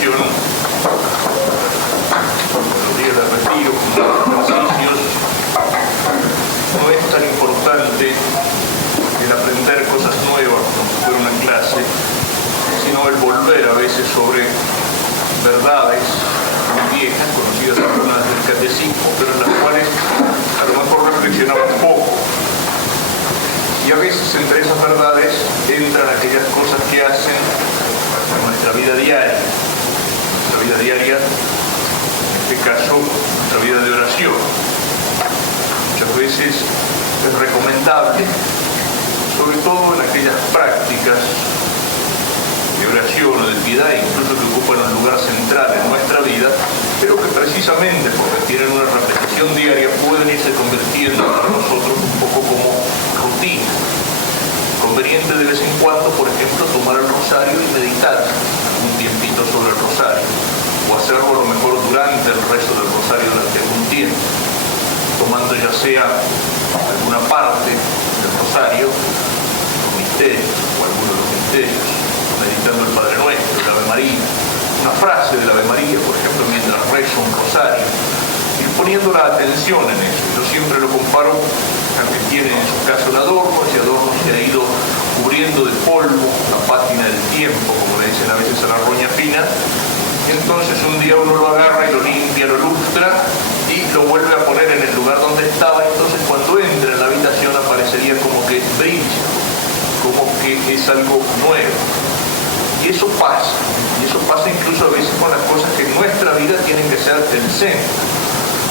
oración, los días de retiro, los ejercicios, no es tan importante el aprender cosas nuevas como si fuera una clase, sino el volver a veces sobre verdades muy viejas, conocidas algunas del catecismo, pero en las cuales a lo mejor reflexionamos poco. Y a veces entre esas verdades entran aquellas cosas que hacen en nuestra vida diaria. Nuestra vida diaria, en este caso, nuestra vida de oración. Muchas veces es recomendable, sobre todo en aquellas prácticas de oración o de piedad, incluso que ocupan un lugar central en nuestra vida, pero que precisamente porque tienen una repetición diaria pueden irse convirtiendo para nosotros un poco como rutina. Conveniente de vez en cuando, por ejemplo, tomar el rosario y meditar un tiempito sobre el rosario, o hacerlo a lo mejor durante el rezo del rosario durante algún tiempo, tomando ya sea alguna parte del rosario, los misterios o algunos de los misterios, meditando el Padre Nuestro, el Ave María, una frase del Ave María, por ejemplo, mientras rezo un rosario, y poniendo la atención en eso. Yo siempre lo comparo a que tiene en su casa un adorno, ese adorno se ha ido cubriendo de polvo, la pátina del tiempo, como le dicen a veces a la roña fina, y entonces un día uno lo agarra y lo limpia, lo lustra, y lo vuelve a poner en el lugar donde estaba. Entonces cuando entra en la habitación aparecería como que brilla, como que es algo nuevo. Y eso pasa incluso a veces con las cosas que en nuestra vida tienen que ser el centro.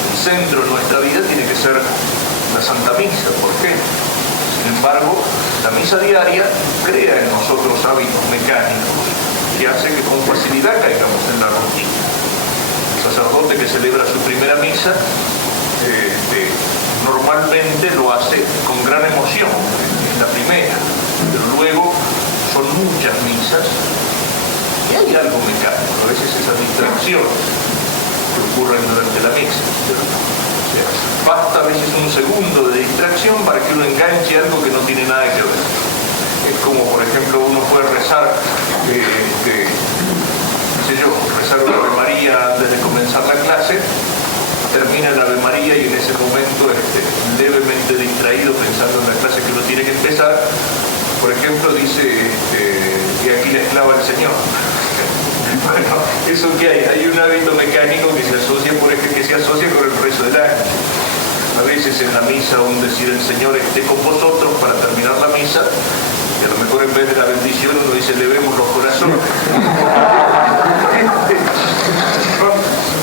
El centro de nuestra vida tiene que ser la Santa Misa. ¿Por qué? Sin embargo, la misa diaria crea en nosotros hábitos mecánicos que hace que con facilidad caigamos en la rutina. El sacerdote que celebra su primera misa normalmente lo hace con gran emoción, es la primera, pero luego son muchas misas y hay algo mecánico, a veces esas distracciones que ocurren durante la misa. O sea, basta a veces un segundo de distracción para que uno enganche algo que no tiene nada que ver. Es como, por ejemplo, uno puede rezar, rezar una Ave María antes de comenzar la clase, termina el Ave María y en ese momento levemente distraído pensando en la clase que uno tiene que empezar, por ejemplo, dice que aquí la esclava el Señor. Bueno, ¿eso qué hay? Hay un hábito mecánico que se asocia con el rezo del año. A veces en la misa un decir el Señor esté con vosotros para terminar la misa, y a lo mejor en vez de la bendición uno dice levemos los corazones.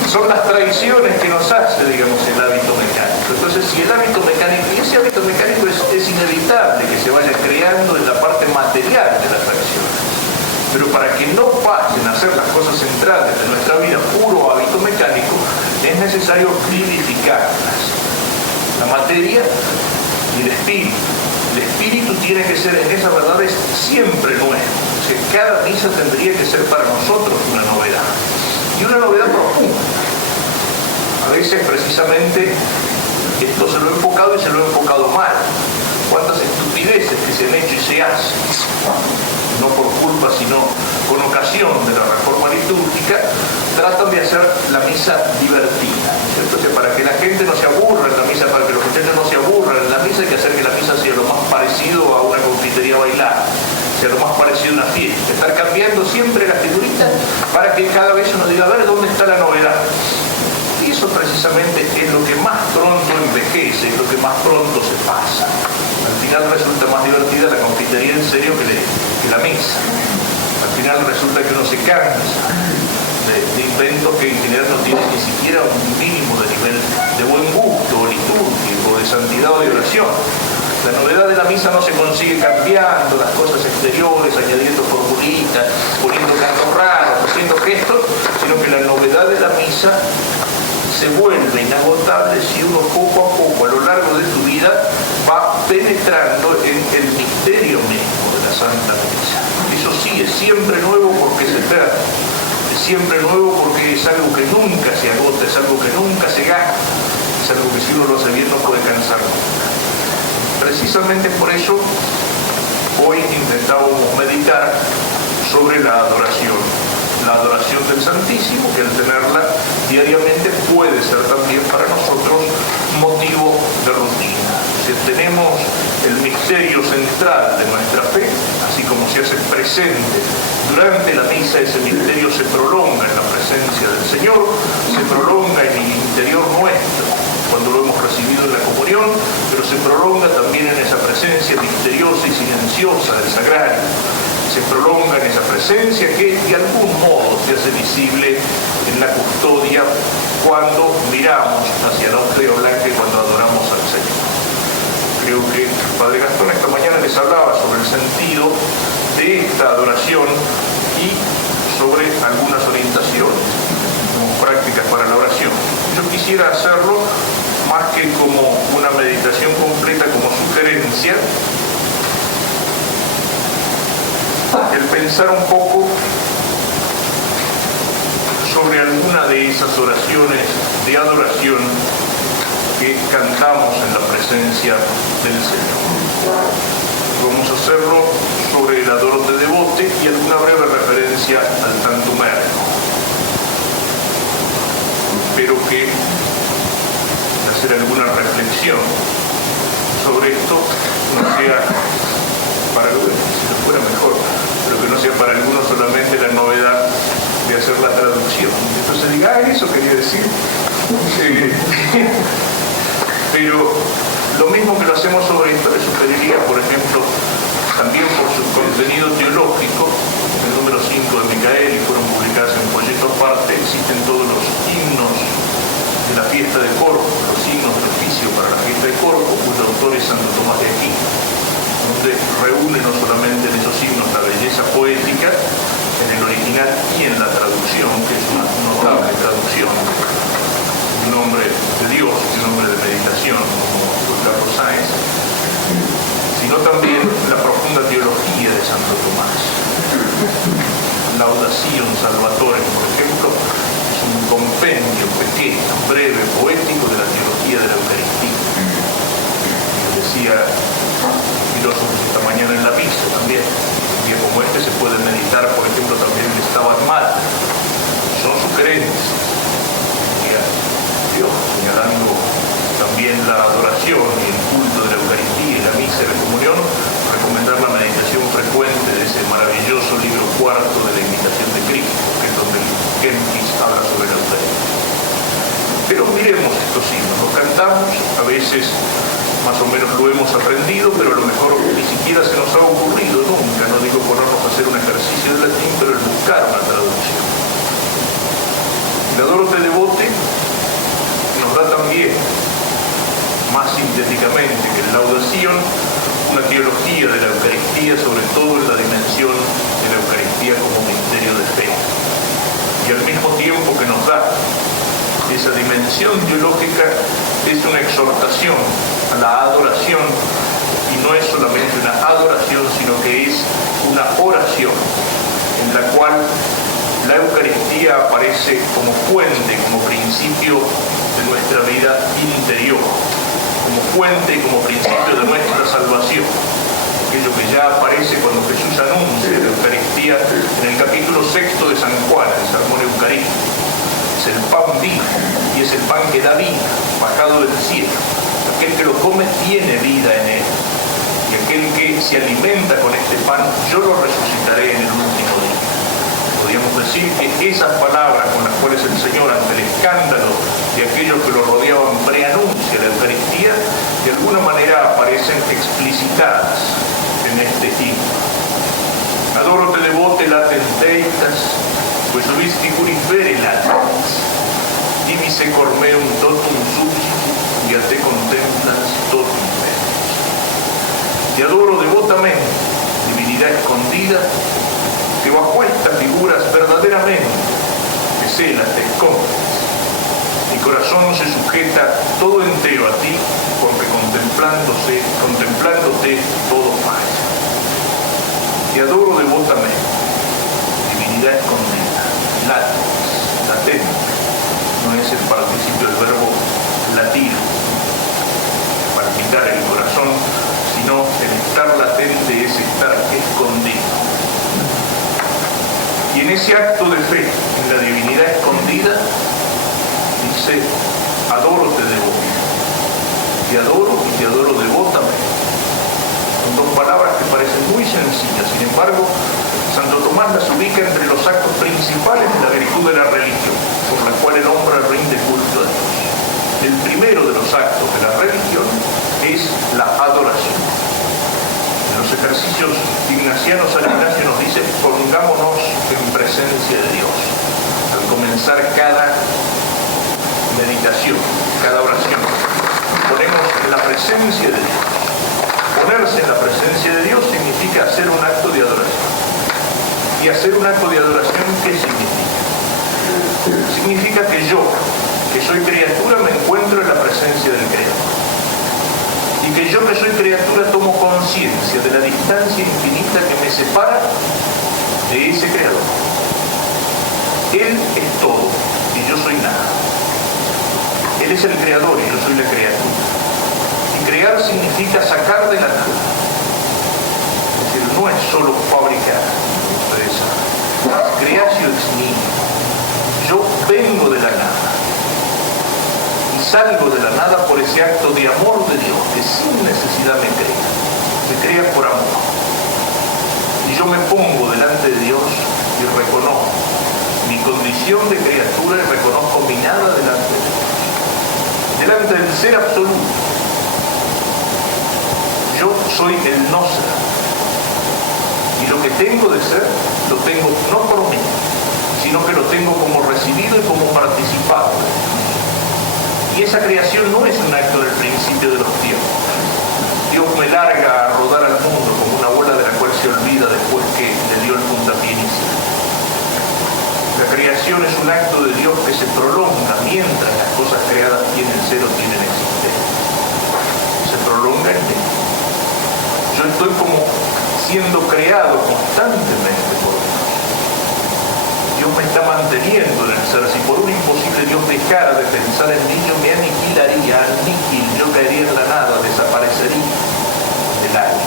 Son las tradiciones que nos hace, digamos, el hábito mecánico. Entonces, si el hábito mecánico, y ese hábito mecánico es inevitable que se vaya creando en la parte material de las acciones, pero para que no pasen a ser las cosas centrales de nuestra vida puro hábito mecánico, es necesario vivificarlas. La materia y el espíritu. El espíritu tiene que ser en esas verdades siempre nuevo. O sea, cada misa tendría que ser para nosotros una novedad. Y una novedad profunda. A veces precisamente esto se lo he enfocado y se lo he enfocado mal. Cuántas estupideces que se han hecho y se hacen, no por culpa sino con ocasión de la reforma litúrgica, tratan de hacer la misa divertida, ¿cierto? O sea, para que la gente no se aburra en la misa, para que los muchachos no se aburran en la misa, hay que hacer que la misa sea lo más parecido a una confitería bailada, sea lo más parecido a una fiesta, estar cambiando siempre las figuritas para que cada vez uno diga, a ver, ¿dónde está la novedad? Y eso precisamente es lo que más pronto envejece, es lo que más pronto se pasa. Al final resulta más divertida la confitería en serio que la misa. Al final resulta que uno se cansa de inventos que en general no tienen ni siquiera un mínimo de nivel de buen gusto, litúrgico, de santidad o de oración. La novedad de la misa no se consigue cambiando las cosas exteriores, añadiendo formulitas, poniendo cantos raros, haciendo gestos, sino que la novedad de la misa se vuelve inagotable si uno poco a poco, a lo largo de su vida, va penetrando en el misterio mismo de la Santa Misa. Eso sí, es siempre nuevo porque es eterno, es siempre nuevo porque es algo que nunca se agota, es algo que nunca se gasta, es algo que si uno lo hace bien no puede cansar nunca. Precisamente por eso, hoy intentábamos meditar sobre la adoración. la adoración del Santísimo, que al tenerla diariamente puede ser también para nosotros motivo de rutina. Si tenemos el misterio central de nuestra fe, así como se hace presente durante la misa, ese misterio se prolonga en la presencia del Señor, se prolonga en el interior nuestro, cuando lo hemos recibido en la comunión, pero se prolonga también en esa presencia misteriosa y silenciosa del sagrario. Se prolonga en esa presencia que de algún modo se hace visible en la custodia cuando miramos hacia la hostia blanca y cuando adoramos al Señor. Creo que el Padre Gastón esta mañana les hablaba sobre el sentido de esta adoración y sobre algunas orientaciones como prácticas para la oración. Yo quisiera hacerlo más que como una meditación completa, como sugerencia, el pensar un poco sobre alguna de esas oraciones de adoración que cantamos en la presencia del Señor. Vamos a hacerlo sobre el Adoro te devote y alguna breve referencia al Tantum Ergo. Espero que hacer alguna reflexión sobre esto no sea para algunos, si no fuera mejor, pero que no sea para algunos solamente la novedad de hacer la traducción. Entonces diga, eso quería decir. Pero lo mismo que lo hacemos sobre esto, le sugeriría, por ejemplo, también por su contenido teológico, el número 5 de Micael, y fueron publicadas en folleto aparte, existen todos los himnos de la fiesta de Corpus, los himnos del oficio para la fiesta de Corpus, cuyo autor es Santo Tomás de Aquino, donde reúne no solamente en esos himnos la belleza poética, en el original y en la traducción, que es una notable traducción, un hombre de Dios, un hombre de meditación, como Carlos Sáenz, sino también la profunda teología de Santo Tomás. Laudación Salvatore, por ejemplo, es un compendio pequeño, breve, poético de la teología de la Eucaristía. Decía filósofo esta mañana en la misa también. Un día como este se puede meditar, por ejemplo, también el Stabat Mater. Son sugerencias. Dios, señalando también la adoración y el culto de la Eucaristía y la misa y la comunión, recomendar la meditación frecuente de ese maravilloso libro cuarto de la Imitación de Cristo, que es donde el Kempis habla sobre la Eucaristía. Pero miremos estos himnos, los cantamos, a veces más o menos lo hemos aprendido, pero a lo mejor ni siquiera se nos ha ocurrido nunca, no digo ponernos a hacer un ejercicio de latín, pero el buscar una traducción. El Adoro te devote nos da también, más sintéticamente que la laudación, una teología de la Eucaristía, sobre todo en la dimensión de la Eucaristía como misterio de fe. Y al mismo tiempo que nos da esa dimensión teológica, es una exhortación a la adoración, y no es solamente una adoración, sino que es una oración en la cual la Eucaristía aparece como fuente, como principio de nuestra vida interior, como fuente, como principio de nuestra salvación. Aquello que ya aparece cuando Jesús anuncia la Eucaristía en el capítulo 6 de San Juan, el sermón eucarístico. Es el pan vivo y es el pan que da vida, bajado del cielo. Aquel que lo come tiene vida en él. Y aquel que se alimenta con este pan, yo lo resucitaré en el último día. Podríamos decir que esas palabras con las cuales el Señor, ante el escándalo de aquellos que lo rodeaban, preanuncia la Eucaristía, de alguna manera aparecen explicitadas en este himno. Adoro te devote latent deitas, pues vis figuris vere latens, divise cor meum totum subsidi, y a te contemplas totum venus. Te adoro devotamente, divinidad escondida, que bajo estas figuras verdaderamente te celas, te escondes. Mi corazón se sujeta todo entero a ti, porque contemplándote todo falla. Te adoro devotamente, divinidad escondida, latente, no es el participio del verbo latir, palpitar el corazón, sino el estar latente es estar escondido. Y Y en ese acto de fe, en la divinidad escondida, dice, adórote devoto. Te adoro devotamente. Son dos palabras que parecen muy sencillas, sin embargo, Santo Tomás las ubica entre los actos principales de la virtud de la religión, por la cual el hombre rinde culto a Dios. El primero de los actos de la religión es la adoración. En los ejercicios ignacianos, San Ignacio nos dice, pongámonos en presencia de Dios. Al comenzar cada meditación, cada oración, ponemos la presencia de Dios. Ponerse en la presencia de Dios significa hacer un acto de adoración. ¿Y hacer un acto de adoración qué significa? Significa que yo, que soy criatura, me encuentro en la presencia del Creador. Y que yo, que soy criatura, tomo conciencia de la distancia infinita que me separa de ese Creador. Él es todo y yo soy nada. Él es el Creador y yo soy la criatura. Y crear significa sacar de la nada. Es decir, no es solo fabricar. Creatio ex nihilo. Yo vengo de la nada. Y salgo de la nada por ese acto de amor de Dios, que sin necesidad me crea por amor. Y yo me pongo delante de Dios y reconozco mi condición de criatura y reconozco mi nada delante de Dios. Delante del ser absoluto. Yo soy el no ser. Y lo que tengo de ser, lo tengo no por mí, sino que lo tengo como recibido y como participado. Y esa creación no es un acto del principio de los tiempos. Dios me larga a rodar al mundo como una bola de la cual se olvida después que le dio el puntapié inicial. La creación es un acto de Dios que se prolonga mientras las cosas creadas tienen ser o tienen existencia. Se prolonga en mí. Yo estoy como siendo creado constantemente por Dios. Dios me está manteniendo en el ser. Si por un imposible Dios dejara de pensar en mí, yo me aniquilaría, yo caería en la nada, desaparecería del aire.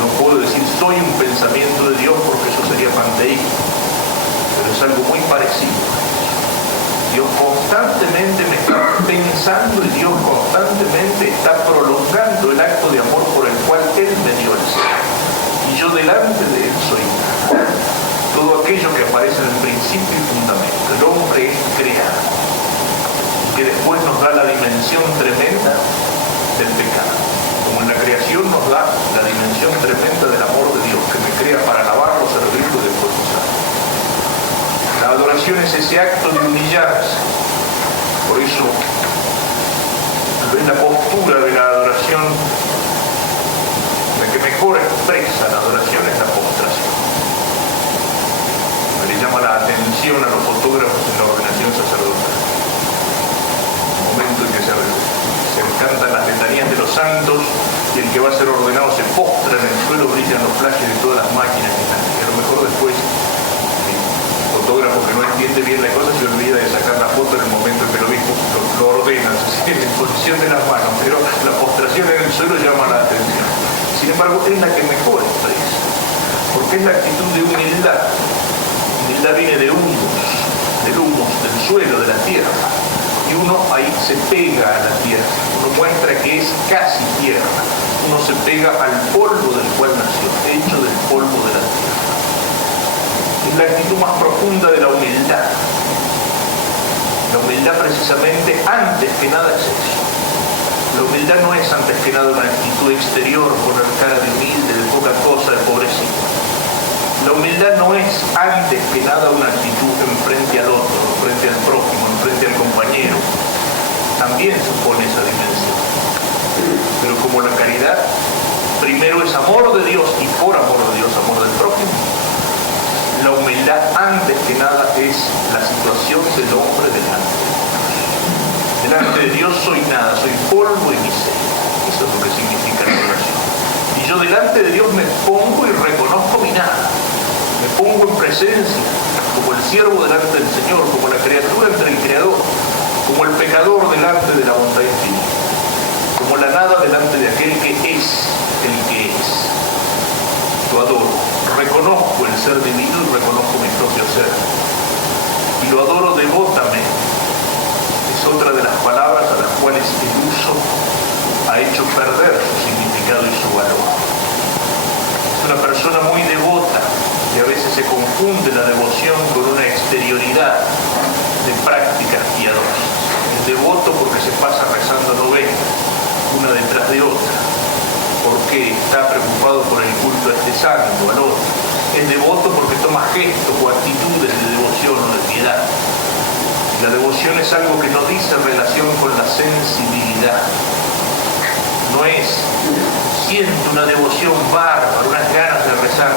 No puedo decir soy un pensamiento de Dios porque eso sería panteísmo, pero es algo muy parecido. Dios constantemente me está pensando y Dios constantemente está prolongando el acto de amor por el cual Él me dio el ser. Y yo delante de Él soy nada. Todo aquello que aparece en el principio y fundamento. El hombre es creado, que después nos da la dimensión tremenda del pecado. Como en la creación nos da la dimensión tremenda del amor de Dios, que me crea para alabarlo, servirlo y después usarlo. La adoración es ese acto de humillarse. Por eso, la postura de la adoración, la que mejor expresa la adoración es la postración. Le llama la atención a los fotógrafos en la ordenación sacerdotal. El momento en que se cantan las letanías de los santos y el que va a ser ordenado se postra en el suelo, brillan los flashes de todas las máquinas que están. Y a lo mejor después fotógrafo que no entiende bien la cosa se olvida de sacar la foto en el momento en que lo mismo lo ordena, en posición de las manos, pero la postración en el suelo llama la atención. Sin embargo, es la que mejor expresa, porque es la actitud de humildad. Humildad viene del humus, del suelo, de la tierra, y uno ahí se pega a la tierra, uno muestra que es casi tierra, uno se pega al polvo del cual nació, hecho del polvo de la tierra. Es la actitud más profunda de la humildad. La humildad precisamente antes que nada es eso. La humildad no es antes que nada una actitud exterior, poner cara de humilde, de poca cosa, de pobrecito. La humildad no es antes que nada una actitud en frente al otro, en frente al prójimo, en frente al compañero. También supone esa dimensión. Pero como la caridad, primero es amor de Dios y por amor de Dios, amor del prójimo. La humildad antes que nada es la situación del hombre delante de Dios. Delante de Dios soy nada, soy polvo y miseria. Eso es lo que significa la oración. Y yo delante de Dios me pongo y reconozco mi nada. Me pongo en presencia, como el siervo delante del Señor, como la criatura entre el Creador, como el pecador delante de la bondad infinita, como la nada delante de aquel que es el que es. Lo adoro. reconozco el ser divino y reconozco mi propio ser. Y lo adoro devotamente. Es otra de las palabras a las cuales el uso ha hecho perder su significado y su valor. Es una persona muy devota y a veces se confunde la devoción con una exterioridad de prácticas piadosas. Es devoto porque se pasa rezando novenas, una detrás de otra, porque está preocupado por el culto a este santo, al otro. Es devoto porque toma gestos o actitudes de devoción o de piedad. La devoción es algo que no dice relación con la sensibilidad. No es, siento una devoción bárbara, unas ganas de rezar.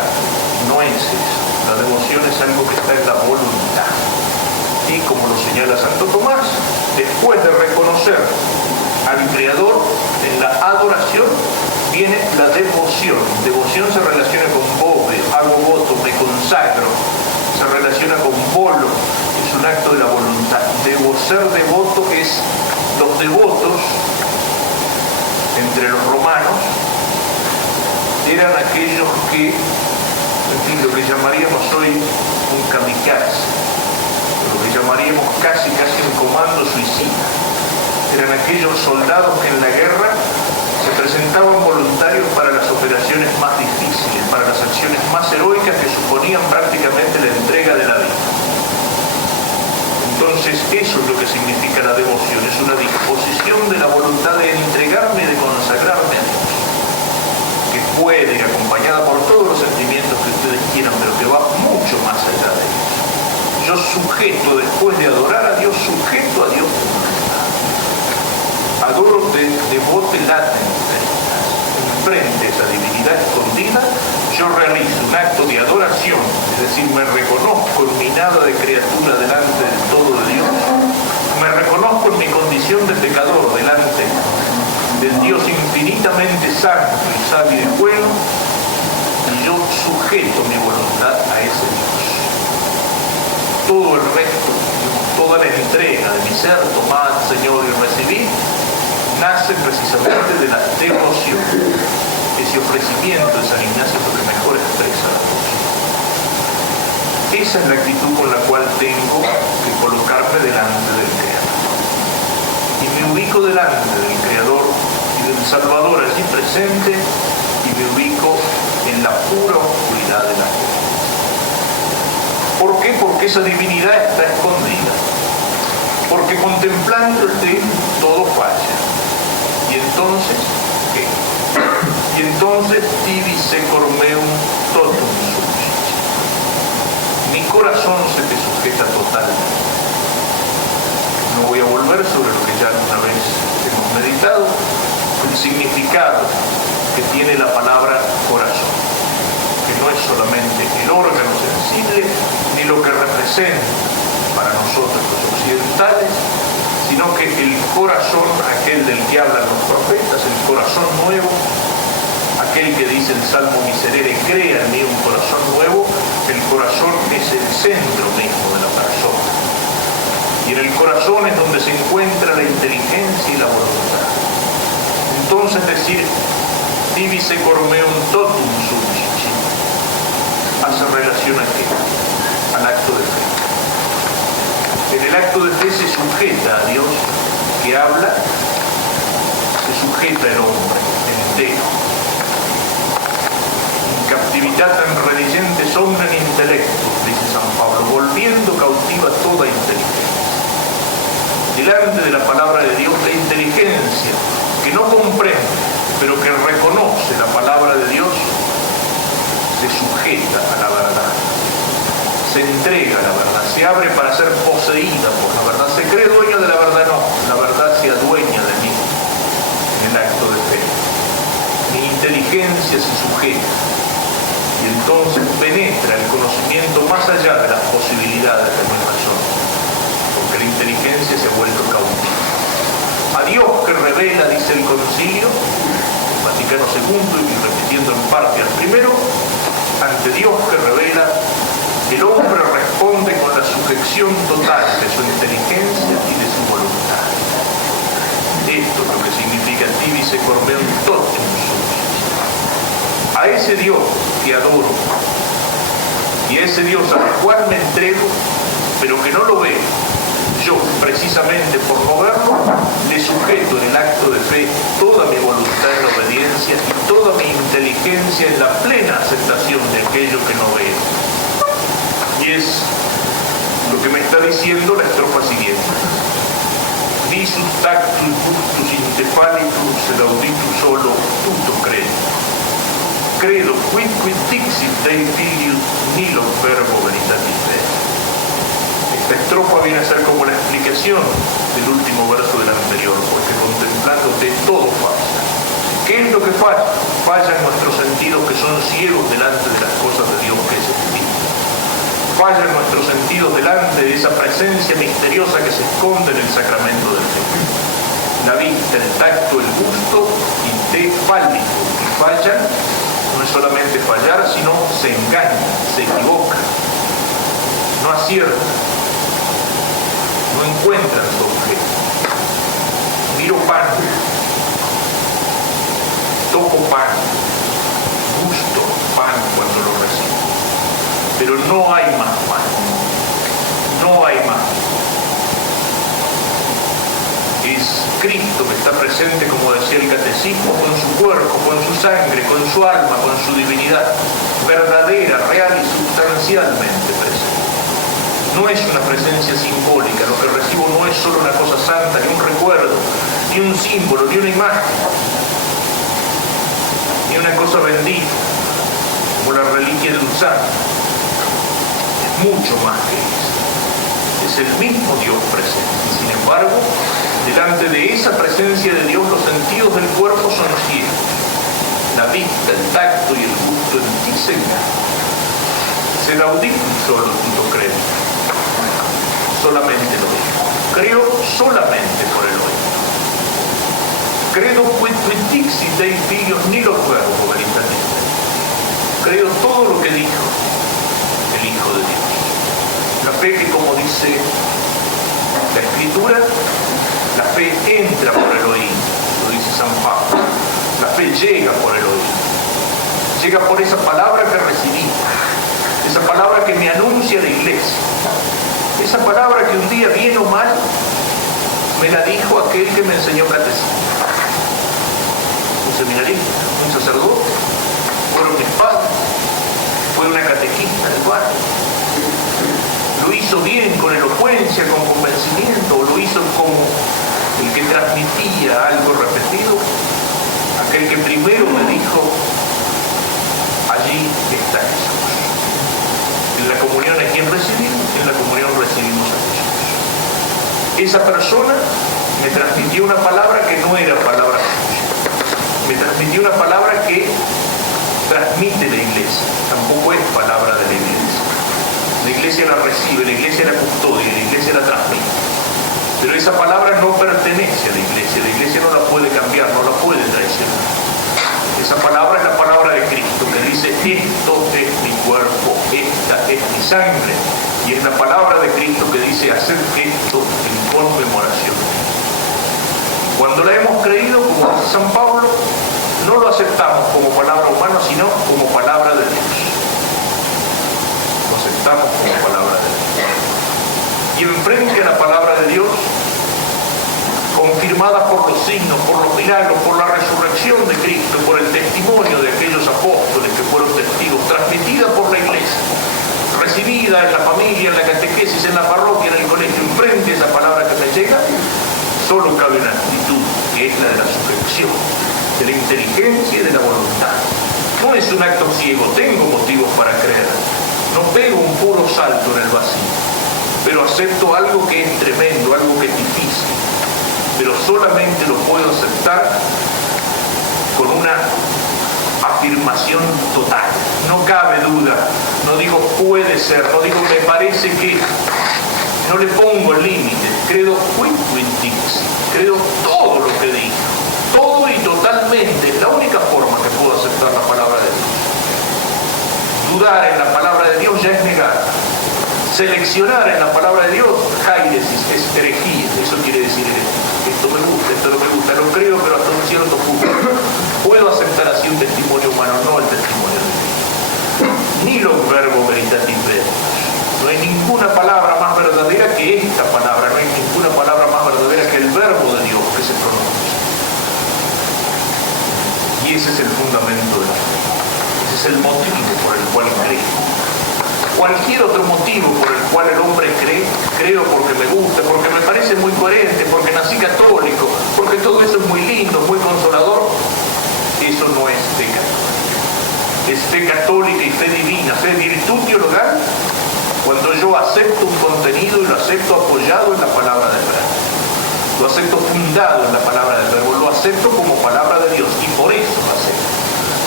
No es eso. La devoción es algo que está en la voluntad. Y como lo señala Santo Tomás, después de reconocer al Creador en la adoración, viene la devoción. Devoción se relaciona con bove, hago voto, me consagro. Se relaciona con volo, es un acto de la voluntad. Ser devoto es, los devotos, entre los romanos, eran aquellos que, en fin, lo que llamaríamos hoy un kamikaze, lo que llamaríamos casi un comando suicida. Eran aquellos soldados que en la guerra se presentaban voluntarios para las operaciones más difíciles, para las acciones más heroicas que suponían prácticamente la entrega de la vida. Entonces, eso es lo que significa la devoción, es una disposición de la voluntad de entregarme y de consagrarme a Dios, que puede ir acompañada por todos los sentimientos que ustedes quieran, pero que va mucho más allá de eso. Yo sujeto, después de adorar a Dios, sujeto a Dios. Adoro de bote latente, frente a esa divinidad escondida, yo realizo un acto de adoración, es decir, me reconozco en mi nada de criatura delante del todo de Dios, me reconozco en mi condición de pecador delante del Dios infinitamente santo y sabio y bueno, y yo sujeto mi voluntad a ese Dios. Todo el resto, toda la entrega de mi ser, tomad, Señor, y recibid, nace precisamente de la devoción. Ese ofrecimiento de San Ignacio es lo que mejor expresa la devoción. Esa es la actitud con la cual tengo que colocarme delante del Creador. Y me ubico delante del Creador y del Salvador allí presente, y me ubico en la pura oscuridad de la fe. ¿Por qué? Porque esa divinidad está escondida. Porque contemplándote todo falla. Y entonces, ¿qué? Y entonces, tibi secor meum totum subsist. Mi corazón se te sujeta totalmente. No voy a volver sobre lo que ya una vez hemos meditado, el significado que tiene la palabra corazón, que no es solamente el órgano sensible, ni lo que representa para nosotros los occidentales, sino que el corazón, aquel del que hablan los profetas, el corazón nuevo, aquel que dice el Salmo Miserere, crea en mí un corazón nuevo, el corazón es el centro mismo de la persona. Y en el corazón es donde se encuentra la inteligencia y la voluntad. Entonces decir, tibi secor meum totum subsist, hace relación a qué? Al acto de fe. En el acto de fe se sujeta a Dios que habla, se sujeta el hombre entero. In captivitatem religentes omnem intellectus, dice San Pablo, volviendo cautiva toda inteligencia. Delante de la palabra de Dios, la inteligencia que no comprende, pero que reconoce la palabra de Dios, se sujeta a la verdad. Se entrega a la verdad, se abre para ser poseída por la verdad, se cree dueño de la verdad, no, la verdad se adueña de mí en el acto de fe. Mi inteligencia se sujeta y entonces penetra el conocimiento más allá de las posibilidades de mi razón, porque la inteligencia se ha vuelto cautiva. A Dios que revela, dice el Concilio Vaticano II, y repitiendo en parte al primero, ante Dios que revela, el hombre responde con la sujeción total de su inteligencia y de su voluntad. Esto es lo que significa tibi secor meum totum subsist. A ese Dios que adoro, Y ese Dios al cual me entrego, pero que no lo ve, yo, precisamente por no verlo, le sujeto en el acto de fe toda mi voluntad en obediencia y toda mi inteligencia en la plena aceptación de aquello que no veo. Y es lo que me está diciendo la estrofa siguiente. Visus tactus gustus intefalitus sed auditus solo tutto credo. Credo quid dixit Dei filius nihil verbo veritatis est. Esta estrofa viene a ser como la explicación del último verso del anterior, porque contemplándote todo falla. ¿Qué es lo que falla? Fallan nuestros sentidos que son ciegos delante de las cosas de Dios que es espíritu. Fallan nuestros sentidos delante de esa presencia misteriosa que se esconde en el sacramento del fe. La vista, el tacto, el gusto, y te fallan. Y fallan, no es solamente fallar, sino se engañan, se equivocan, no aciertan, no encuentran su objeto. Miro pan, toco pan, gusto pan cuando lo recibo, pero no hay más pan, no hay más. Es Cristo que está presente, como decía el catecismo, con su cuerpo, con su sangre, con su alma, con su divinidad, verdadera, real y sustancialmente presente. No es una presencia simbólica, lo que recibo no es solo una cosa santa, ni un recuerdo, ni un símbolo, ni una imagen, ni una cosa bendita, como la reliquia de un santo. Es mucho más que eso. Es el mismo Dios presente. Sin embargo, delante de esa presencia de Dios, los sentidos del cuerpo son ciegos. La vista, el tacto y el gusto en ti se engañan. Sed auditus solo tutto credo. Solamente lo digo. Creo solamente por el oído. Credo quid dixit Dei filius nihil verbo veritatis. Creo todo lo que dijo el Hijo de Dios. La fe que, como dice la Escritura, la fe entra por el oído, lo dice San Pablo. La fe llega por el oído. Llega por esa palabra que recibí, esa palabra que me anuncia la iglesia, esa palabra que un día, bien o mal, me la dijo aquel que me enseñó catecismo. Un seminarista, un sacerdote, fueron mis padres, fue una catequista del barrio. Lo hizo bien, con elocuencia, con convencimiento, o lo hizo como el que transmitía algo repetido, aquel que primero me dijo, allí está Jesús. En la comunión es quien recibimos, en la comunión recibimos a Jesús. Esa persona me transmitió una palabra que no era palabra suya, me transmitió una palabra que transmite la iglesia, tampoco es palabra de la iglesia. La iglesia la recibe, la iglesia la custodia, la iglesia la transmite. Pero esa palabra no pertenece a la iglesia no la puede cambiar, no la puede traicionar. Esa palabra es la palabra de Cristo, que dice, esto es mi cuerpo, esta es mi sangre. Y es la palabra de Cristo que dice, haced esto en conmemoración. Cuando la hemos creído, como dice San Pablo, no lo aceptamos como palabra humana, sino como palabra de Dios. Lo aceptamos como palabra de Dios. Y enfrente a la palabra de Dios, confirmada por los signos, por los milagros, por la resurrección de Cristo, por el testimonio de aquellos apóstoles que fueron testigos, transmitida por la iglesia, recibida en la familia, en la catequesis, en la parroquia, en el colegio, enfrente a esa palabra que me llega, solo cabe una actitud, que es la de la sujeción, de la inteligencia y de la voluntad. No es un acto ciego, tengo motivos para creer, no pego un puro salto en el vacío, pero acepto algo que es tremendo, algo que es difícil, pero solamente lo puedo aceptar con una afirmación total. No cabe duda, no digo puede ser, no digo me parece que, no le pongo límite, creo quid dixit, creo todo lo que dijo, todo y totalmente, es la única forma que puedo aceptar la palabra de Dios. Dudar en la palabra de Dios ya es negar. Seleccionar en la palabra de Dios, heiresis, es herejía, eso quiere decir herejía. Esto me gusta, esto no me gusta, lo creo, pero hasta un cierto punto. Puedo aceptar así un testimonio humano, no el testimonio de Dios. nihilo verbo veritatis verbis. No hay ninguna palabra más verdadera que esta palabra, no hay ninguna palabra más verdadera que el verbo de Dios que se pronuncia. Y ese es el fundamento de la fe. Ese es el motivo por el cual creo. Cualquier otro motivo por el cual el hombre cree, creo porque me gusta, porque me parece muy coherente, porque nací católico, porque todo eso es muy lindo, muy consolador, eso no es fe católica. Es fe católica y fe divina, fe virtud teologal, cuando yo acepto un contenido y lo acepto apoyado en la palabra del verbo. Lo acepto fundado en la palabra del verbo, lo acepto como palabra de Dios y por eso lo acepto.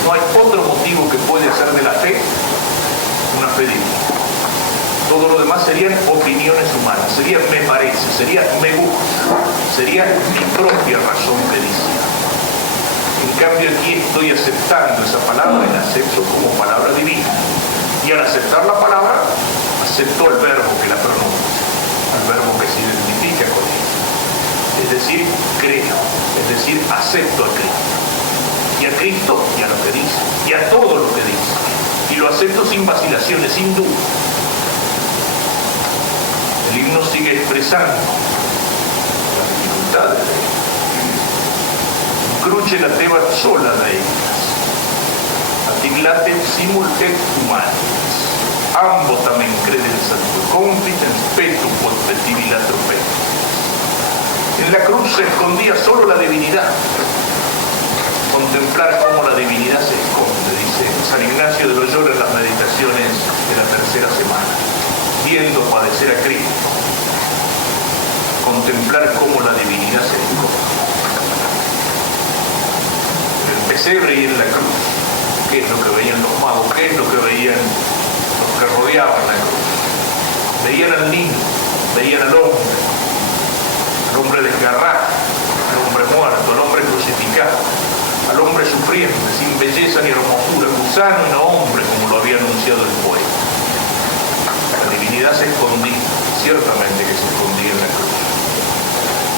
No hay otro motivo que puede hacer de la fe una fe divina. Todo lo demás serían opiniones humanas, sería me parece, sería me gusta, sería mi propia razón que dice. En cambio aquí estoy aceptando esa palabra y la acepto como palabra divina. Y al aceptar la palabra, acepto el verbo que la pronuncia, el verbo que se identifica con ella. Es decir, creo, es decir, acepto a Cristo. Y a Cristo y a lo que dice, y a todo lo que dice. Y lo acepto sin vacilaciones, sin duda. El himno sigue expresando las dificultades de él. Cruce la teba sola de ellas. Atiglate simultet humanis. Ambo tamen credens ad tue confidens petum quod petibilatro petis. En la cruz se escondía solo la divinidad. Contemplar cómo la divinidad se esconde, dice San Ignacio de Loyola en las meditaciones de la tercera semana, viendo padecer a Cristo. Contemplar cómo la divinidad se esconde. En el pesebre y en la cruz, ¿qué es lo que veían los magos? ¿Qué es lo que veían los que rodeaban la cruz? Veían al niño, veían al hombre desgarrado, al hombre muerto, al hombre crucificado, al hombre sufriente, sin belleza ni hermosura, gusano y no hombre, como lo había anunciado el poeta. La divinidad se escondía, ciertamente que se escondía en la cruz.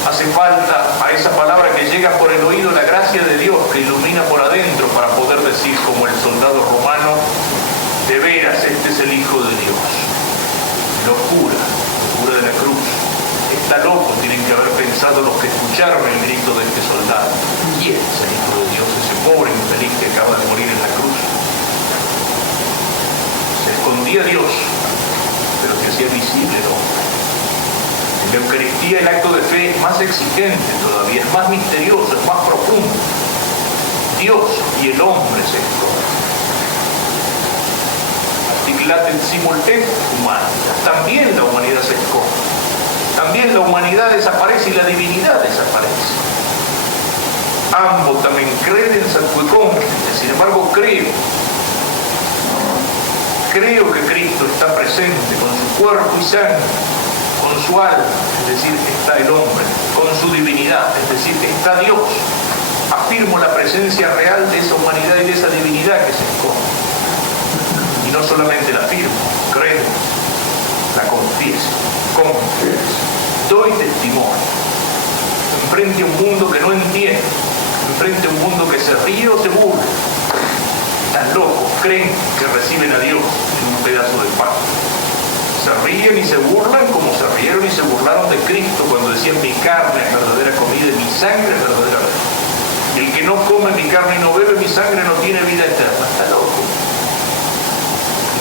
Hace falta a esa palabra que llega por el oído la gracia de Dios que ilumina por adentro para poder decir como el soldado romano, de veras este es el Hijo de Dios. Locura de la cruz. Está loco, tienen que haber pensado los que escucharon el grito de este soldado. ¿Quién es el Hijo de Dios, ese pobre infeliz que acaba de morir en la cruz? Se escondía Dios, pero se hacía visible el hombre. En la Eucaristía el acto de fe es más exigente todavía, es más misterioso, es más profundo. Dios y el hombre se esconden. Articulaten simultet humano. También la humanidad se esconde. También la humanidad desaparece y la divinidad desaparece. Ambos también creen en San Confidens, sin embargo creo que Cristo está presente con su cuerpo y sangre, con su alma, es decir, está el hombre, con su divinidad, es decir, está Dios. Afirmo la presencia real de esa humanidad y de esa divinidad que se esconde. Y no solamente la afirmo, creo, la confieso. Doy testimonio enfrente a un mundo que no entiende, enfrente a un mundo que se ríe o se burla. Están locos, creen que reciben a Dios en un pedazo de pan. Se ríen y se burlan como se rieron y se burlaron de Cristo cuando decían mi carne es verdadera comida y mi sangre es verdadera bebida. Y el que no come mi carne y no bebe mi sangre no tiene vida eterna. Está loco.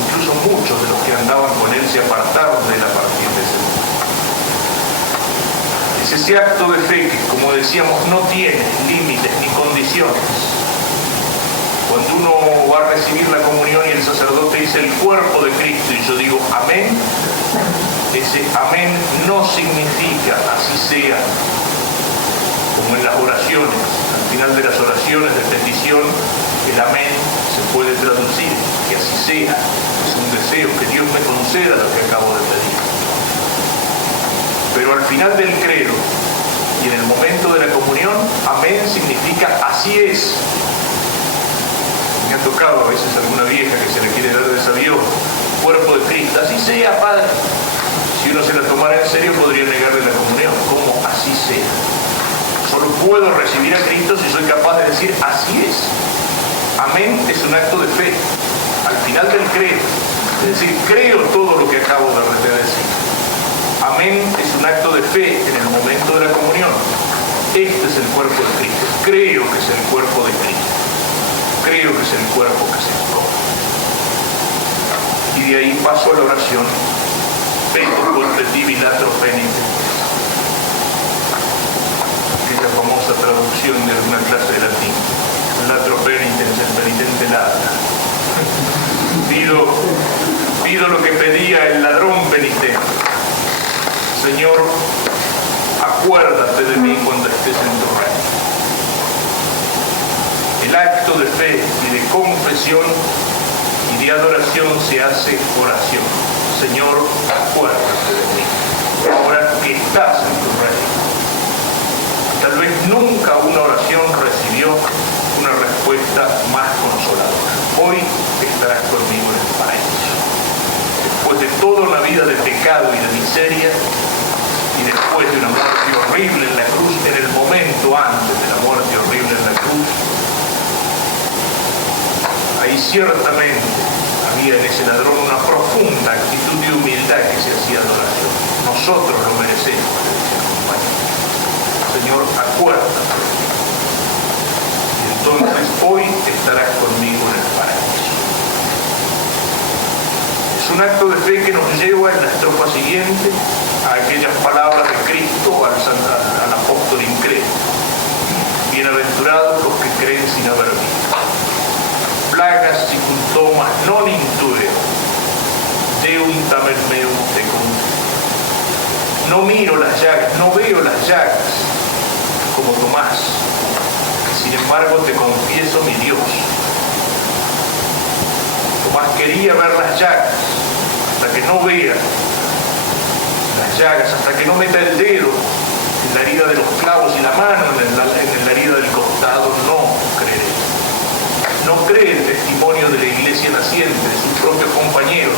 Incluso muchos de los que andaban con él se apartaron de él a partir de ese momento. Es ese acto de fe que, como decíamos, no tiene límites ni condiciones. Cuando uno va a recibir la comunión y el sacerdote dice el cuerpo de Cristo y yo digo amén, ese amén no significa así sea, como en las oraciones, al final de las oraciones de petición, el amén se puede traducir, que así sea, es un deseo, que Dios me conceda lo que acabo de pedir. Pero al final del credo y en el momento de la comunión, amén significa así es. Me ha tocado a veces alguna vieja que se le quiere dar de sabio, cuerpo de Cristo, así sea, Padre. Si uno se la tomara en serio podría negarle la comunión, como así sea. Solo puedo recibir a Cristo si soy capaz de decir así es. Amén es un acto de fe. Al final final del creo. Es decir, creo todo lo que acabo de decir. Amén es un acto de fe en el momento de la comunión. Este es el cuerpo de Cristo. Creo que es el cuerpo de Cristo. Creo que es el cuerpo que se toma. Y de ahí paso a la oración. Peto contretivi latro penitens. Esa famosa traducción de una clase de latín. Latro penitens, el penitente ladra. Pido lo que pedía el ladrón penitente. Señor, acuérdate de mí cuando estés en tu reino. El acto de fe y de confesión y de adoración se hace oración. Señor, acuérdate de mí. Ahora que estás en tu reino. Tal vez nunca una oración recibió una respuesta más consoladora. Hoy estarás conmigo en el paraíso. Después de toda una vida de pecado y de miseria, y después de una muerte horrible en la cruz, en el momento antes de la muerte horrible en la cruz, ahí ciertamente había en ese ladrón una profunda actitud de humildad que se hacía adoración. Nosotros lo merecemos, decía el compañero. Señor, acuérdate. Y entonces hoy estarás conmigo en el paraíso. Es un acto de fe que nos lleva en la estrofa siguiente a aquellas palabras de Cristo al apóstol incrédulo. Bienaventurados los que creen sin haber visto. Plagas sicum tomas non intueo, deum tamen meum tecum. No miro las llagas, no veo las llagas como Tomás. Sin embargo te confieso mi Dios. Tomás quería ver las llagas, hasta que no vea las llagas, hasta que no meta el dedo en la herida de los clavos y la mano en la herida del costado, no creeré. No cree el testimonio de la iglesia naciente, de sus propios compañeros,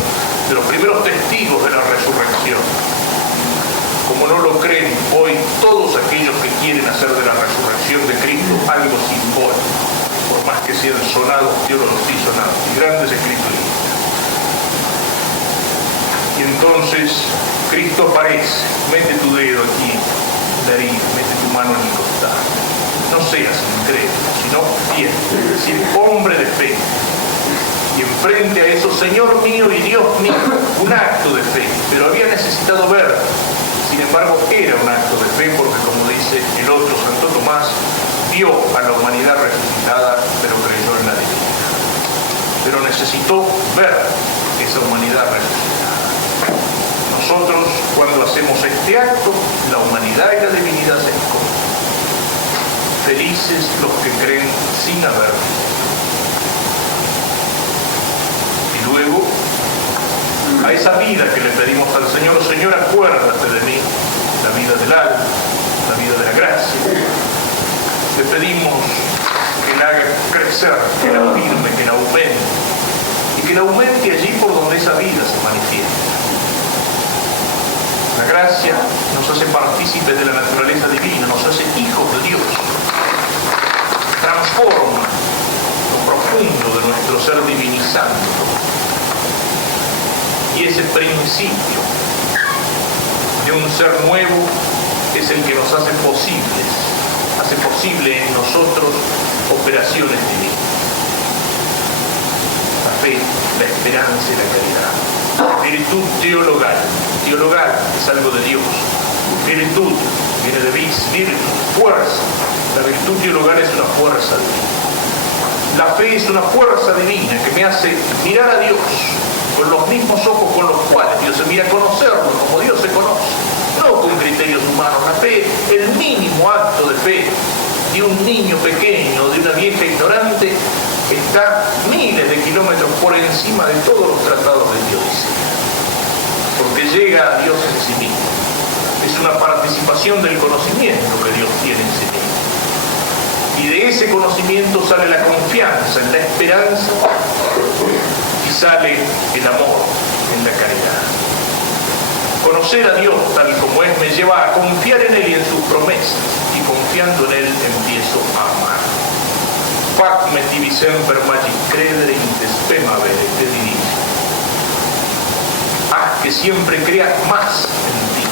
de los primeros testigos de la resurrección. Como no lo creen hoy todos aquellos que quieren hacer de la resurrección de Cristo algo simbólico, por más que sean sonados teólogos y sonados, y grandes escrituristas. Y entonces Cristo aparece, mete tu dedo aquí, Darío, mete tu mano en mi costado. No seas incrédulo, sino fiel, es decir, hombre de fe. Y enfrente a eso, Señor mío y Dios mío, un acto de fe, pero había necesitado ver. Sin embargo, era un acto de fe porque, como dice el otro Santo Tomás, vio a la humanidad resucitada, pero creyó en la divinidad. Pero necesitó ver esa humanidad resucitada. Nosotros, cuando hacemos este acto, la humanidad y la divinidad se esconden. Felices los que creen sin haber visto. Y luego, a esa vida que le pedimos al Señor, Señor, acuérdate de mí, la vida del alma, la vida de la gracia. Le pedimos que la haga crecer, que la afirme, que la aumente, y que la aumente allí por donde esa vida se manifiesta. La gracia nos hace partícipes de la naturaleza divina, nos hace hijos de Dios. Transforma lo profundo de nuestro ser divinizando. Y ese principio de un ser nuevo es el que nos hace posible en nosotros operaciones divinas. La fe, la esperanza y la caridad. Virtud teologal. Teologal es algo de Dios. Virtud viene de vis, virtud, fuerza. La virtud teologal es una fuerza divina. La fe es una fuerza divina que me hace mirar a Dios con los mismos ojos con los cuales Dios se mira, conocerlo como Dios se conoce, no con criterios humanos. La fe, el mínimo acto de fe de un niño pequeño, de una vieja ignorante, está miles de kilómetros por encima de todos los tratados de Teodicea, porque llega a Dios en sí mismo. Es una participación del conocimiento que Dios tiene en sí mismo. Y de ese conocimiento sale la confianza en la esperanza y sale el amor en la caridad. Conocer a Dios tal como es me lleva a confiar en Él y en sus promesas, y confiando en Él empiezo a amar. fac me tibi semper magis credere in te spemavere, te diris. Haz que siempre creas más en ti.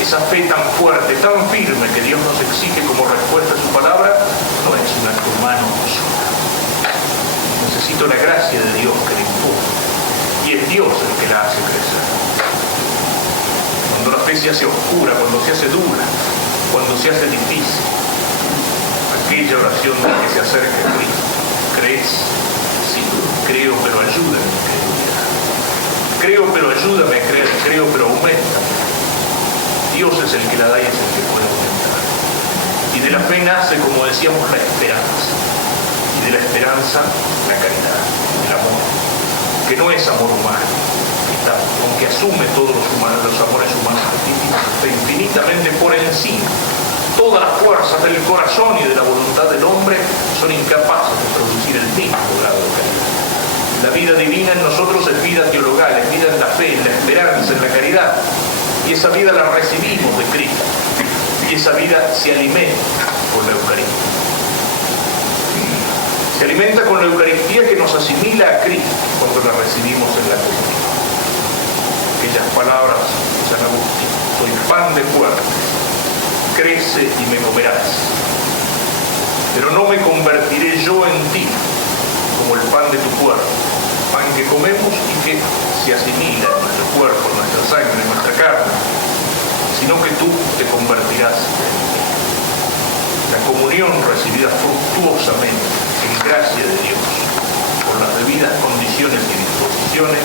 Esa fe tan fuerte, tan firme que Dios nos exige como respuesta a su palabra, no es un acto humano sola. Necesito la gracia de Dios que la impulsa. Y es Dios el que la hace crecer. Cuando la fe se hace oscura, cuando se hace dura, cuando se hace difícil, aquella oración de que se acerca a Cristo. ¿Crees? Sí, creo, pero ayúdame a creer. Creo, pero ayúdame a creer. Creo, pero aumenta. Dios es el que la da y es el que puede aumentar. Y de la fe nace, como decíamos, la esperanza. Y de la esperanza, la caridad, el amor. Que no es amor humano, aunque asume todos los amores humanos, infinitamente por encima. Todas las fuerzas del corazón y de la voluntad del hombre son incapaces de producir el mismo grado de caridad. La vida divina en nosotros es vida teologal, es vida en la fe, en la esperanza, en la caridad. Y esa vida la recibimos de Cristo. Y esa vida se alimenta con la Eucaristía. Se alimenta con la Eucaristía que nos asimila a Cristo cuando la recibimos en la comunión. Aquellas palabras de San Agustín: soy pan de fuerte, crece y me comerás. Pero no me convertiré yo en ti como el pan de tu cuerpo, pan que comemos y que se asimila en nuestro cuerpo, en nuestra sangre, en nuestra carne, sino que tú te convertirás en mí. La comunión recibida fructuosamente, en gracia de Dios, por las debidas condiciones y disposiciones,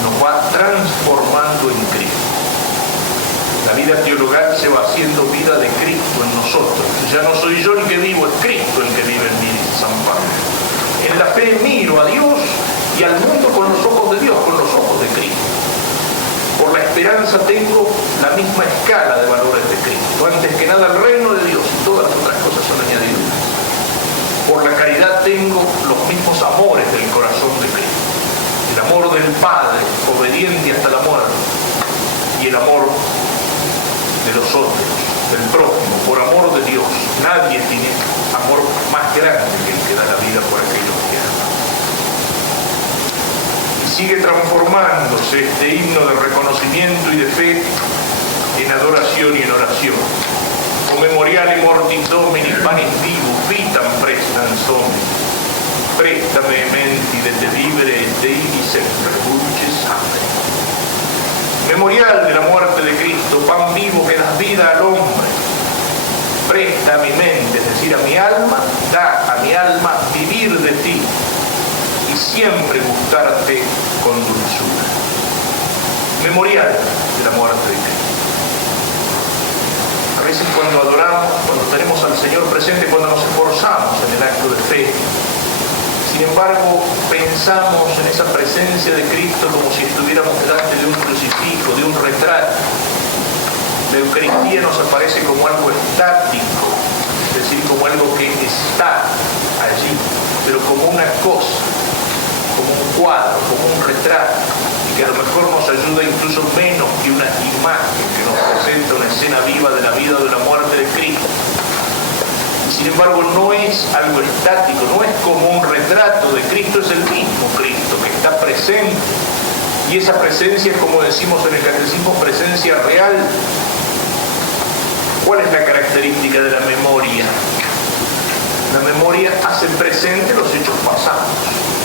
nos va transformando en Cristo. La vida teologal se va haciendo vida de Cristo en nosotros. Ya no soy yo el que vivo, es Cristo el que vive en mí, dice San Pablo. En la fe miro a Dios y al mundo con los ojos de Dios, con los ojos de Cristo. Por la esperanza tengo la misma escala de valores de Cristo. Antes que nada el reino de Dios y todas las otras cosas son añadidas. Por la caridad tengo los mismos amores del corazón de Cristo. El amor del Padre, obediente hasta la muerte, y el amor de los otros, del prójimo, por amor de Dios. Nadie tiene amor más grande que el que da la vida por aquellos que ama. Y sigue transformándose este himno de reconocimiento y de fe en adoración y en oración. O memoriale mortis Domini panis vivus vitam prestam somni. Préstame menti de te vivere et Dei sempre dulcis amen. Memorial de la muerte de Cristo, pan vivo que das vida al hombre. Presta a mi mente, es decir, a mi alma, da a mi alma vivir de ti y siempre gustarte con dulzura. Memorial de la muerte de Cristo. A veces cuando adoramos, cuando tenemos al Señor presente, cuando nos esforzamos en el acto de fe, sin embargo, pensamos en esa presencia de Cristo como si estuviéramos delante de un crucifijo, de un retrato. La Eucaristía nos aparece como algo estático, es decir, como algo que está allí, pero como una cosa, como un cuadro, como un retrato, y que a lo mejor nos ayuda incluso menos que una imagen que nos presenta una escena viva de la vida o de la muerte de Cristo. Sin embargo, no es algo estático, no es como un retrato de Cristo, es el mismo Cristo que está presente. Y esa presencia es, como decimos en el catecismo, presencia real. ¿Cuál es la característica de la memoria? La memoria hace presente los hechos pasados.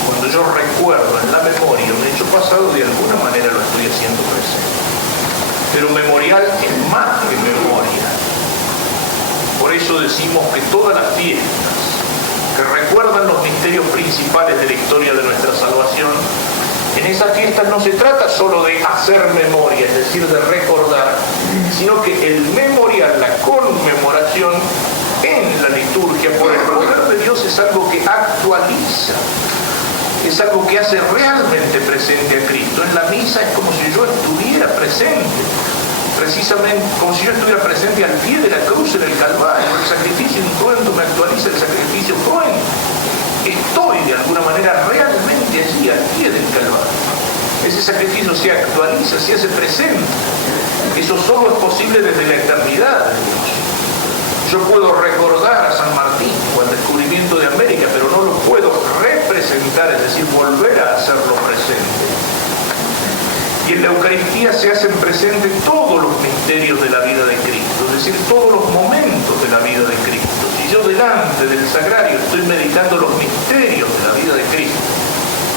Cuando yo recuerdo en la memoria un hecho pasado, de alguna manera lo estoy haciendo presente. Pero memorial es más que memoria. Por eso decimos que todas las fiestas que recuerdan los misterios principales de la historia de nuestra salvación, en esas fiestas no se trata solo de hacer memoria, es decir, de recordar, sino que el memorial, la conmemoración en la liturgia por el poder de Dios es algo que actualiza, es algo que hace realmente presente a Cristo. En la misa es como si yo estuviera presente, precisamente como si yo estuviera presente al pie de la cruz en el Calvario. El sacrificio incruento me actualiza el sacrificio cruento. Estoy de alguna manera realmente allí, al pie del Calvario. Ese sacrificio se actualiza, se hace presente. Eso solo es posible desde la eternidad de Dios. Yo puedo recordar a San Martín o al descubrimiento de representar, es decir, volver a hacerlo presente. Y en la Eucaristía se hacen presentes todos los misterios de la vida de Cristo, es decir, todos los momentos de la vida de Cristo. Si yo delante del sagrario estoy meditando los misterios de la vida de Cristo,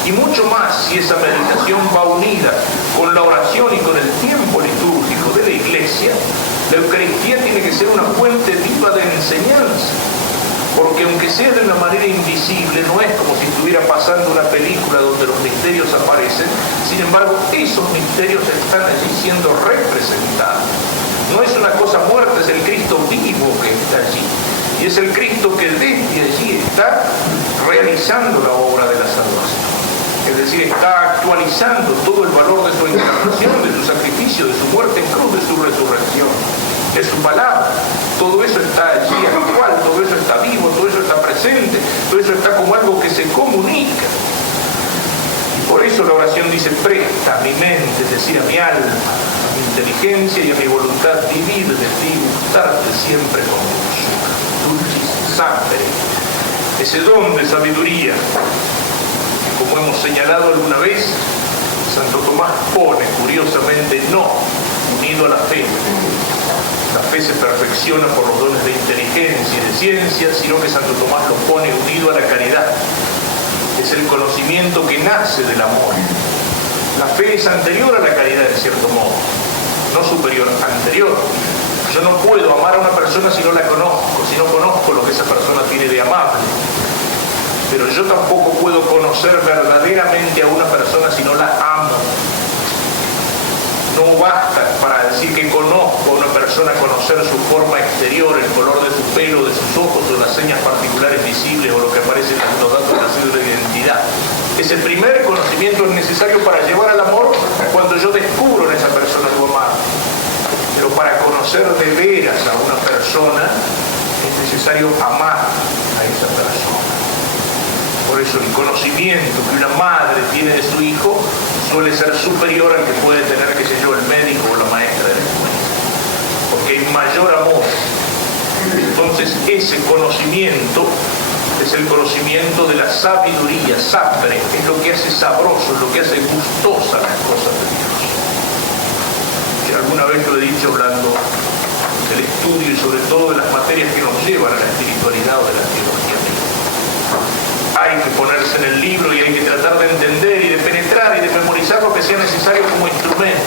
y mucho más si esa meditación va unida con la oración y con el tiempo litúrgico de la Iglesia, la Eucaristía tiene que ser una fuente viva de enseñanza. Porque aunque sea de una manera invisible, no es como si estuviera pasando una película donde los misterios aparecen, sin embargo, esos misterios están allí siendo representados. No es una cosa muerta, es el Cristo vivo que está allí. Y es el Cristo que desde allí está realizando la obra de la salvación. Es decir, está actualizando todo el valor de su encarnación, de su sacrificio, de su muerte en cruz, de su resurrección, de su palabra. Todo eso está allí actual, todo eso está vivo, todo eso está presente, todo eso está como algo que se comunica. Y por eso la oración dice: presta a mi mente, es decir, a mi alma, a mi inteligencia y a mi voluntad vivir de ti, gustarte siempre con dulzura. Dulcis sapere. Ese don de sabiduría, como hemos señalado alguna vez, Santo Tomás pone curiosamente no unido a la fe. La fe se perfecciona por los dones de inteligencia y de ciencia, sino que Santo Tomás lo pone unido a la caridad. Es el conocimiento que nace del amor. La fe es anterior a la caridad, en cierto modo, no superior, anterior. Yo no puedo amar a una persona si no la conozco, si no conozco lo que esa persona tiene de amable. Pero yo tampoco puedo conocer verdaderamente a una persona si no la amo. No basta para decir que conozco a una persona, conocer su forma exterior, el color de su pelo, de sus ojos, o las señas particulares visibles, o lo que aparece en los datos de la cédula de identidad. Ese primer conocimiento es necesario para llevar al amor cuando yo descubro en esa persona tu amar. Pero para conocer de veras a una persona es necesario amar a esa persona. Por eso el conocimiento que una madre tiene de su hijo suele ser superior al que puede tener, qué sé yo, el médico o la maestra de la escuela. Porque hay mayor amor. Entonces ese conocimiento es el conocimiento de la sabiduría, sapere, es lo que hace sabroso, es lo que hace gustosa las cosas de Dios. Y alguna vez lo he dicho hablando del estudio y sobre todo de las materias que nos llevan a la espiritualidad o de la teología. Hay que ponerse en el libro y hay que tratar de entender y de penetrar y de memorizar lo que sea necesario como instrumento.